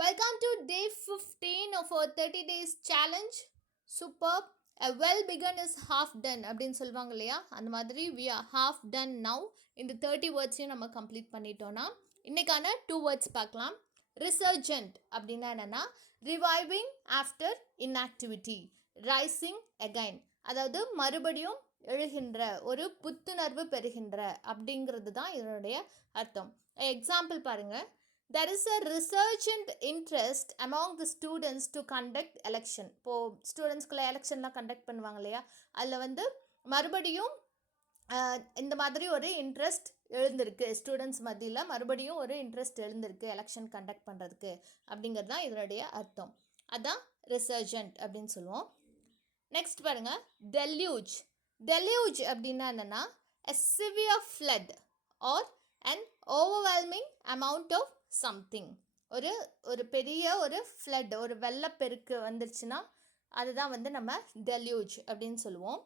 Welcome to day 15 of our 30 days challenge. Superb. A well begun is half done அப்படின்னு சொல்லுவாங்க இல்லையா, அந்த மாதிரி we are half done now. இந்த 30 வேர்ட்ஸையும் நம்ம கம்ப்ளீட் பண்ணிட்டோன்னா இன்றைக்கான 2 வேர்ட்ஸ் பார்க்கலாம். ரிசர்ஜென்ட் அப்படின்னா என்னென்னா reviving after inactivity, rising again, அதாவது மறுபடியும் எழுகின்ற, ஒரு புத்துணர்வு பெறுகின்ற அப்படிங்கிறது தான் இதனுடைய அர்த்தம். எக்ஸாம்பிள் பாருங்கள். There is a resurgent interest among the students to conduct election. இப்போது ஸ்டூடெண்ட்ஸ்குள்ளே எலெக்ஷன்லாம் கண்டக்ட் பண்ணுவாங்க இல்லையா, அதில் மறுபடியும் இந்த மாதிரி ஒரு இன்ட்ரெஸ்ட் எழுந்திருக்கு, ஸ்டூடெண்ட்ஸ் மத்தியில் மறுபடியும் ஒரு இன்ட்ரெஸ்ட் எழுந்திருக்கு எலெக்ஷன் கண்டக்ட் பண்ணுறதுக்கு அப்படிங்கிறது தான் இதனுடைய அர்த்தம். அதுதான் ரிசர்ஜென்ட் அப்படின்னு சொல்லுவோம். நெக்ஸ்ட் பாருங்கள், டெல்யூஜ். டெல்யூஜ் அப்படின்னா என்னென்னா a severe flood or an overwhelming amount of something. ஒரு பெரிய ஒரு ஃப்ளட், ஒரு வெள்ளப்பெருக்கு வந்துருச்சுன்னா அதுதான் நம்ம டெல்யூஜ் அப்படின்னு சொல்லுவோம்.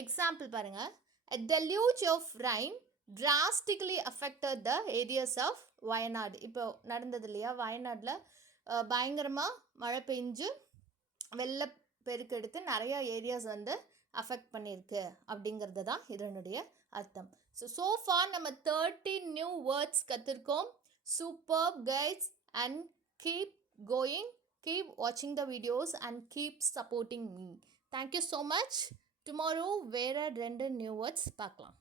எக்ஸாம்பிள் பாருங்கள். A deluge of rain drastically affected the areas of Wayanad. இப்போ நடந்தது இல்லையா, வயநாட்டில் பயங்கரமாக மழை பெஞ்சு வெள்ளப்பெருக்கு எடுத்து நிறையா ஏரியாஸ் அஃபெக்ட் பண்ணியிருக்கு அப்படிங்கிறது தான் இதனுடைய அர்த்தம். ஸோ ஃபார் நம்ம 30 நியூ வேர்ட்ஸ் கற்றுருக்கோம். Superb guys, and keep going, keep watching the videos and keep supporting me. Thank you so much. Tomorrow வேற 2 new words பார்க்கலாம்.